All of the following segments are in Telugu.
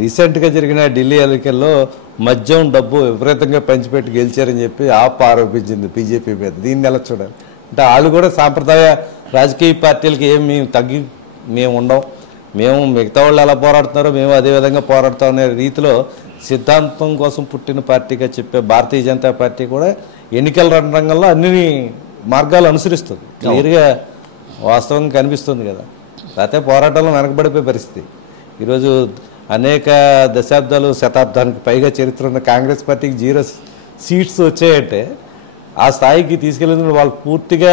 రీసెంట్గా జరిగిన ఢిల్లీ ఎన్నికల్లో మద్యం డబ్బు విపరీతంగా పంచిపెట్టి గెలిచారని చెప్పి ఆప్ ఆరోపించింది బీజేపీ మీద. దీన్ని ఎలా చూడాలి? అంటే వాళ్ళు కూడా సాంప్రదాయ రాజకీయ పార్టీలకి మేము ఉండం, మేము మిగతా వాళ్ళు ఎలా పోరాడుతున్నారో మేము అదేవిధంగా పోరాడుతాం అనే రీతిలో సిద్ధాంతం కోసం పుట్టిన పార్టీగా చెప్పే భారతీయ జనతా పార్టీ కూడా ఎన్నికల రంగంలో అన్ని మార్గాలు అనుసరిస్తుంది. క్లియర్గా వాస్తవంగా కనిపిస్తుంది కదా. లేకపోతే పోరాటంలో వెనకబడిపోయే పరిస్థితి. ఈరోజు అనేక దశాబ్దాలు శతాబ్దానికి పైగా చరిత్ర ఉన్న కాంగ్రెస్ పార్టీకి 0 సీట్స్ వచ్చాయంటే ఆ స్థాయికి తీసుకెళ్ళిన వాళ్ళు పూర్తిగా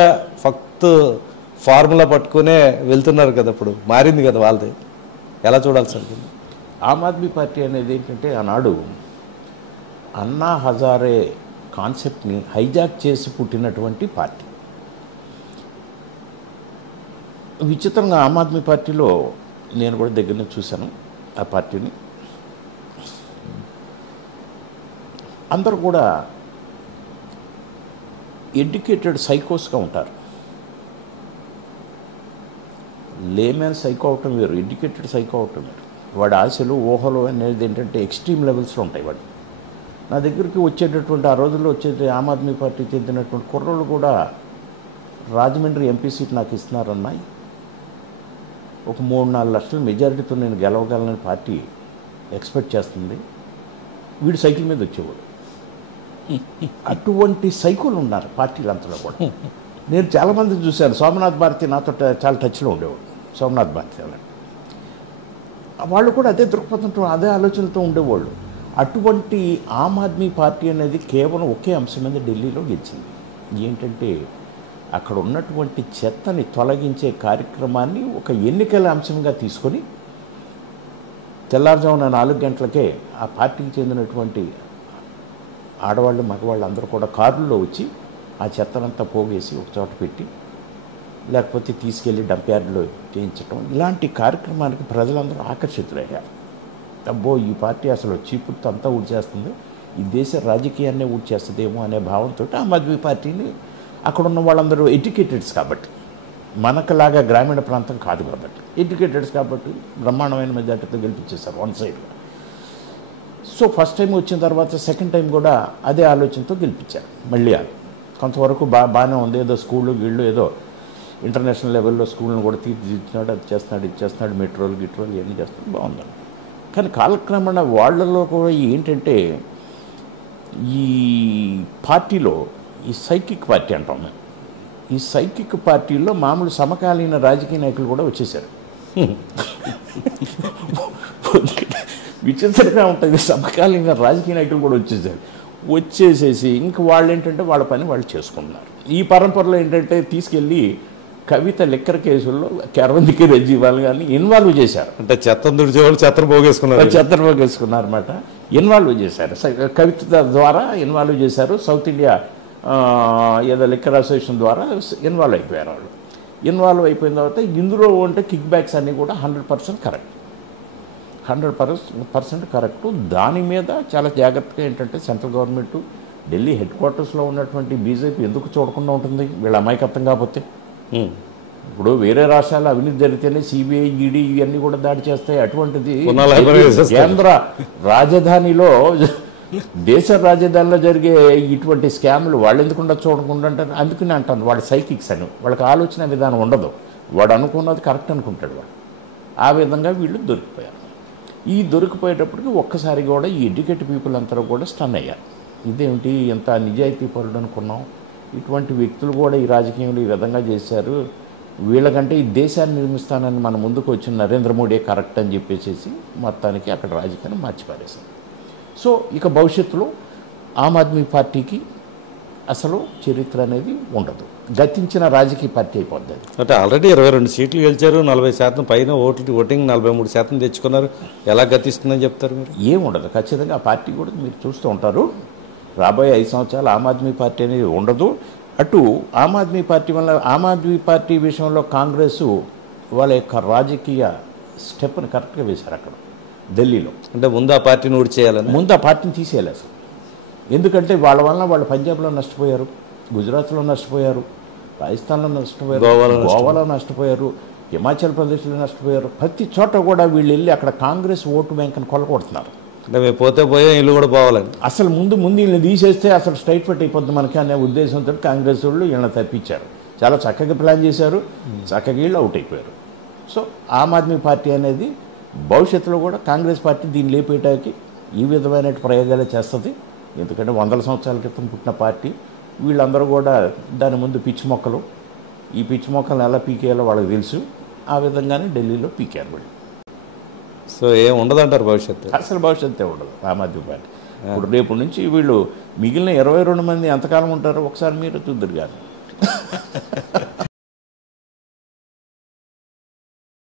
ఫార్ములా పట్టుకునే వెళ్తున్నారు కదా. ఇప్పుడు మారింది కదా వాళ్ళది. ఎలా చూడాల్సి ఉంటుంది? ఆమ్ ఆద్మీ పార్టీ అనేది ఏంటంటే ఆనాడు అన్నా హజారే కాన్సెప్ట్ని హైజాక్ చేసి పుట్టినటువంటి పార్టీ. విచిత్రంగా ఆమ్ ఆద్మీ పార్టీలో నేను కూడా దగ్గర నుంచి చూశాను ఆ పార్టీని. అందరూ కూడా ఎడ్యుకేటెడ్ సైకోస్గా ఉంటారు. లేమెన్ సైకో అవటం వేరు, ఎడ్యుకేటెడ్ సైకో అవటం వేరు. వాడి ఆశలు ఊహలు అనేది ఏంటంటే ఎక్స్ట్రీమ్ లెవెల్స్లో ఉంటాయి. వాడు నా దగ్గరికి వచ్చేటటువంటి ఆ రోజుల్లో వచ్చే ఆమ్ ఆద్మీ పార్టీ చెందినటువంటి కుర్రోళ్ళు కూడా రాజమండ్రి ఎంపీ సీట్ నాకు ఇస్తున్నారన్నాయి, ఒక 3-4 లక్షల మెజారిటీతో నేను గెలవగలనని పార్టీ ఎక్స్పెక్ట్ చేస్తుంది. వీడు సైకిల్ మీద వచ్చేవాడు. అటువంటి సైకిల్ ఉన్నారు పార్టీలంతలో కూడా. నేను చాలామంది చూశాను. సోమనాథ్ భారతి నాతో చాలా టచ్లో ఉండేవాడు. సోమనాథ్ భారతి అలాంటి వాళ్ళు కూడా అదే దృక్పథంతో అదే ఆలోచనతో ఉండేవాళ్ళు. అటువంటి ఆమ్ ఆద్మీ పార్టీ అనేది కేవలం ఒకే అంశం మీద ఢిల్లీలో గెలిచింది. ఏంటంటే అక్కడ ఉన్నటువంటి చెత్తని తొలగించే కార్యక్రమాన్ని ఒక ఎన్నికల అంశంగా తీసుకొని తెల్లారుజామున 4 గంటలకే ఆ పార్టీకి చెందినటువంటి ఆడవాళ్ళు మగవాళ్ళు అందరూ కూడా కారుల్లో వచ్చి ఆ చెత్తనంతా పోగేసి ఒక చోట పెట్టి లేకపోతే తీసుకెళ్ళి డంప్ యార్డ్లో చేయించడం, ఇలాంటి కార్యక్రమానికి ప్రజలందరూ ఆకర్షితులయ్యారు. అబ్బో ఈ పార్టీ అసలు చీపుర్తో అంతా ఊడ్చేస్తుంది, ఈ దేశ రాజకీయాన్నే ఊడ్చేస్తుందేమో అనే భావంతో ఆమ్ ఆద్మీ పార్టీని అక్కడ ఉన్న వాళ్ళందరూ ఎడ్యుకేటెడ్స్ కాబట్టి, మనకులాగా గ్రామీణ ప్రాంతం కాదు కాబట్టి ఎడ్యుకేటెడ్స్ కాబట్టి బ్రహ్మాండమైన మెజార్టీతో గెలిపించేశారు వన్ సైడ్గా. సో ఫస్ట్ టైం వచ్చిన తర్వాత సెకండ్ టైం కూడా అదే ఆలోచనతో గెలిపించారు. మళ్ళీ కొంతవరకు బాగానే ఉంది. ఏదో స్కూళ్ళు గీళ్ళు ఏదో ఇంటర్నేషనల్ లెవెల్లో స్కూళ్ళను కూడా తీర్చిదిద్దుతున్నాడు, అది చేస్తున్నాడు, ఇది చేస్తున్నాడు, మెట్రోలు గిట్రోలు ఇవన్నీ చేస్తున్నాడు, బాగుంది. కానీ కాలక్రమేణా వాళ్ళలో కూడా ఏంటంటే ఈ పార్టీలో ఈ సైకిక్ పార్టీ అంటాం మేము, ఈ సైకిక్ పార్టీలో మామూలు సమకాలీన రాజకీయ నాయకులు కూడా వచ్చేసారు. విచిత్రంగా ఉంటుంది. సమకాలీన రాజకీయ నాయకులు కూడా వచ్చేసేసి ఇంక వాళ్ళు ఏంటంటే వాళ్ళ పని వాళ్ళు చేసుకుంటున్నారు. ఈ పరంపరలో ఏంటంటే తీసుకెళ్ళి కవిత లిక్కర్ కేసుల్లో అరవింద్కి రజ్జీవాల్ గారిని ఇన్వాల్వ్ చేశారు. అంటే చెత్తను పోగేసుకున్నారు అనమాట. ఇన్వాల్వ్ చేశారు, కవిత ద్వారా ఇన్వాల్వ్ చేశారు. సౌత్ ఇండియా ఏదో లిక్కర్ అసోసియేషన్ ద్వారా ఇన్వాల్వ్ అయిపోయారు వాళ్ళు. ఇన్వాల్వ్ అయిపోయిన తర్వాత ఇందులో ఉంటే కిక్ బ్యాక్స్ అన్నీ కూడా 100% కరెక్ట్, 100% కరెక్టు. దాని మీద చాలా జాగ్రత్తగా ఏంటంటే సెంట్రల్ గవర్నమెంట్ ఢిల్లీ హెడ్ క్వార్టర్స్లో ఉన్నటువంటి బీజేపీ ఎందుకు చూడకుండా ఉంటుంది వీళ్ళ అమాయకత్వం కాకపోతే? ఇప్పుడు వేరే రాష్ట్రాలు అవినీతి జరిగితేనే సిబిఐ ఈడీ ఇవన్నీ కూడా దాడి చేస్తాయి. అటువంటిది కేంద్ర రాజధానిలో దేశ రాజధానిలో జరిగే ఇటువంటి స్కామ్లు వాళ్ళు ఎందుకుండా చూడకుండా అంటారు? అందుకని అంటాను వాడు సైకిక్స్ అని. వాళ్ళకి ఆలోచన విధానం ఉండదు. వాడు అనుకున్నది కరెక్ట్ అనుకుంటాడు వాడు. ఆ విధంగా వీళ్ళు దొరికిపోయారు. ఈ దొరికిపోయేటప్పటికి ఒక్కసారి కూడా ఈ ఎడ్యుకేటెడ్ పీపుల్ అంతా కూడా స్టన్ అయ్యారు. ఇదేమిటి ఎంత నిజాయితీ పరుడు అనుకున్నాం, ఇటువంటి వ్యక్తులు కూడా ఈ రాజకీయంలో ఈ విధంగా చేశారు, వీళ్ళకంటే ఈ దేశాన్ని నిర్మిస్తానని మన ముందుకు వచ్చిన నరేంద్ర మోడీ కరెక్ట్ అని చెప్పేసి మొత్తానికి అక్కడ రాజకీయాన్ని మార్చిపారేశారు. సో ఇక భవిష్యత్తులో ఆమ్ ఆద్మీ పార్టీకి అసలు చరిత్ర అనేది ఉండదు, గతించిన రాజకీయ పార్టీ అయిపోద్ది. అంటే ఆల్రెడీ 22 సీట్లు గెలిచారు, 40% పైన ఓటింగ్ 43% తెచ్చుకున్నారు. ఎలా గతిస్తుందని చెప్తారు మీరు? ఏముండదు. ఖచ్చితంగా ఆ పార్టీ కూడా మీరు చూస్తూ ఉంటారు. రాబోయే 5 సంవత్సరాలు ఆమ్ ఆద్మీ పార్టీ అనేది ఉండదు. అటు ఆమ్ ఆద్మీ పార్టీ వల్ల ఆమ్ ఆద్మీ పార్టీ విషయంలో కాంగ్రెస్ వాళ్ళ యొక్క రాజకీయ స్టెప్ని కరెక్ట్గా వేశారు అక్కడ ఢిల్లీలో. అంటే ముందు ఆ పార్టీని ఊడి చేయాలని, ముందు ఆ పార్టీని తీసేయాలి అసలు. ఎందుకంటే వాళ్ళ వలన వాళ్ళు పంజాబ్లో నష్టపోయారు, గుజరాత్లో నష్టపోయారు, రాజస్థాన్లో నష్టపోయారు, గోవాలో నష్టపోయారు. హిమాచల్ ప్రదేశ్లో నష్టపోయారు. ప్రతి చోట కూడా వీళ్ళు వెళ్ళి అక్కడ కాంగ్రెస్ ఓటు బ్యాంక్ని కొలగొడుతున్నారు. అంటే మేము పోతే పోయే ఇల్లు కూడా పోవాలండి. అసలు ముందు వీళ్ళని తీసేస్తే అసలు స్ట్రైట్ ఫిట్ అయిపోద్ది మనకి అనే ఉద్దేశంతో కాంగ్రెస్ వాళ్ళు వీళ్ళని తప్పించారు. చాలా చక్కగా ప్లాన్ చేశారు, చక్కగా వీళ్ళు అవుట్ అయిపోయారు. సో ఆమ్ ఆద్మీ పార్టీ అనేది భవిష్యత్తులో కూడా కాంగ్రెస్ పార్టీ దీన్ని లేపేయటానికి ఈ విధమైన ప్రయోగాలే చేస్తుంది. ఎందుకంటే 100 సంవత్సరాల క్రితం పుట్టిన పార్టీ, వీళ్ళందరూ కూడా దాని ముందు పిచ్చి మొక్కలు. ఈ పిచ్చి మొక్కలను ఎలా పీకేయాలో వాళ్ళకి తెలుసు. ఆ విధంగానే ఢిల్లీలో పీకారు వీళ్ళు. సో ఏం ఉండదంటారు భవిష్యత్తు? అసలు భవిష్యత్తే ఉండదు ఆమ్ ఆద్మీ పార్టీ. ఇప్పుడు రేపు నుంచి వీళ్ళు మిగిలిన 22 మంది ఎంతకాలం ఉంటారో ఒకసారి మీరు చూద్దరు కానీ